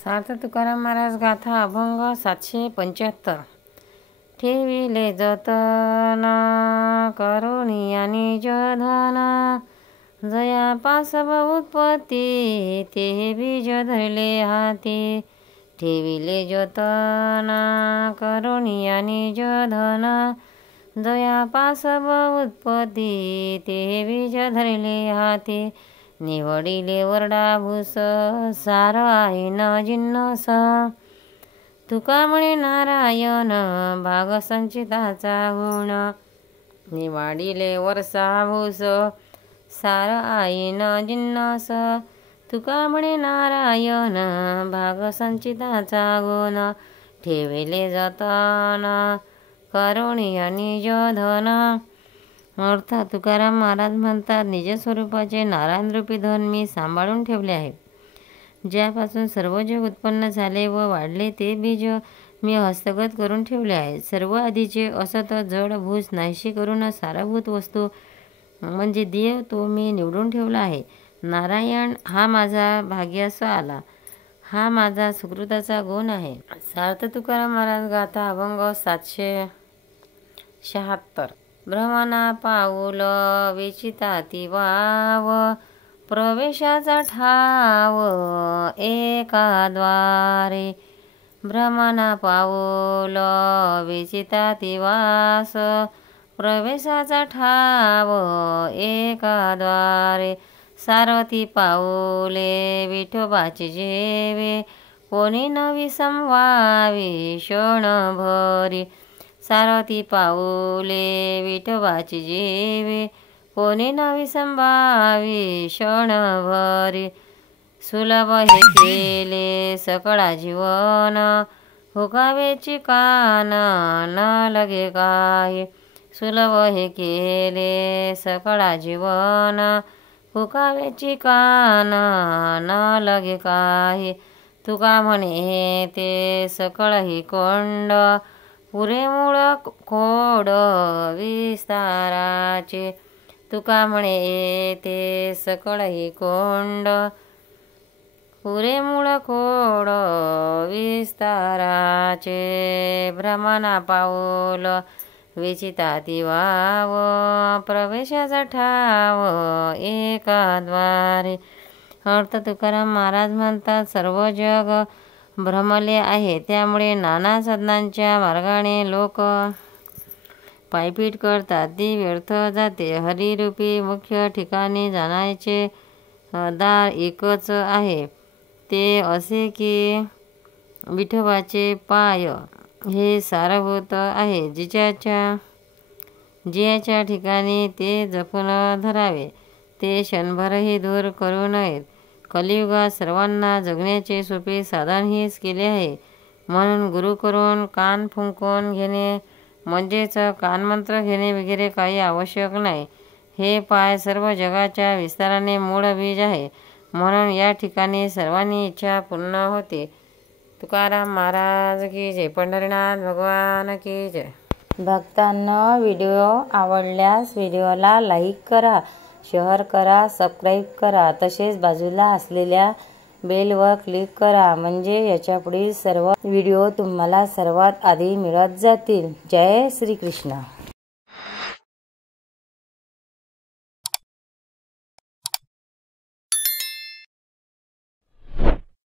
सार्थ तुकाराम महाराज गाथा अभंग 775। ठेविले जतन करुणिया निज धन, जया पासव उत्पत्ती ते बीज धरले हाती। ठेविले जतन करुणिया निज धन, जया पासव उत्पत्ती ते बीज धरले हाती। निवडिले वरडा भूस सार आहे न जिन्नस, तुका म्हणे नारायण भाग संचिताचा गुण। निवाडिले वरसा भूस सार आहे न जिन्नस, तुका म्हणे नारायण भाग संचिताचा गुण। ठेविले जतन करुणिया निज धन। अर्थात तुकाराम महाराज म्हणतात, निज स्वरूपाचे नारायण रूपी धन मी सांभाळून ठेवले आहे। ज्यापासून सर्व जग उत्पन्न झाले व वाढले ते बीज मी हस्तगत करून ठेवले आहे। सर्व आधीचे असत जड भूस नाहीशी करून सारभूत वस्तू म्हणजे देव तो मी निवडून ठेवला आहे। नारायण हा माझा भाग्यास आला, हा माझा सुकृताचा गुण आहे। सार्थ तुकाराम महाराज गाथा अभंग 776। भ्रमणा पाऊल विचिताती वाव, प्रवेशाचा ठाव एका द्वारे। भ्रमणा पाऊल विचिताती वास, प्रवेशाचा ठाव एका द्वारे। सारथी पाऊले विठोबाचे जेवे, कोणी न विसंवावे क्षण भरी। सारथी पाऊले विठोबाचे जेवे, कोणी न विसंवावे क्षण भरी। सुलभ हे केले सकळा जीवन, हुकावेची कान न लगे काही। सुलभ हे केले सकळा जीवन, हुकावेची कान न लगे काही। तुका म्हणे ते सकळ ही कोंड, पुरे मूळ खोड विस्ताराचे। तुका म्हणे ते सकळ ही कोंड, पुरे मूळ खोड विस्ताराचे। भ्रमणा पाऊल विचिताती वाव, प्रवेशाचा ठाव एका द्वारे। अर्थ तुकाराम महाराज म्हणतात, सर्व जग भ्रमले आहे, त्यामुळे नाना साधनांच्या मार्गाने लोक पायपीट करतात, ती व्यर्थ जाते। हरिरूपी मुख्य ठिकाणी जाण्याचे दार एकच आहे, ते असे की विठोबाचे पाय हे सारभूत आहे। जियाच्या ठिकाणी ते जपून धरावे, ते क्षणभरही दूर करू नयेत। कलियुगात सर्वांना जगण्याचे सोपे साधन हेच केले आहे, म्हणून गुरु करून कान फुंकून घेणे म्हणजेच कानमंत्र घेणे वगैरे काही आवश्यक नाही। हे पाय सर्व जगाच्या विस्ताराने मूळ बीज आहे, म्हणून या ठिकाणी सर्वांनी इच्छा पूर्ण होते। तुकाराम महाराज की जय, पंढरीनाथ भगवान की जय। भक्तांनो, व्हिडिओ आवडल्यास व्हिडिओला लाईक करा, शेअर करा, सबस्क्राईब करा, तसेच बाजूला असलेल्या बेलवर क्लिक करा, म्हणजे याच्या पुढील सर्व व्हिडिओ तुम्हाला सर्वात आधी मिळत जातील। जय श्री कृष्ण।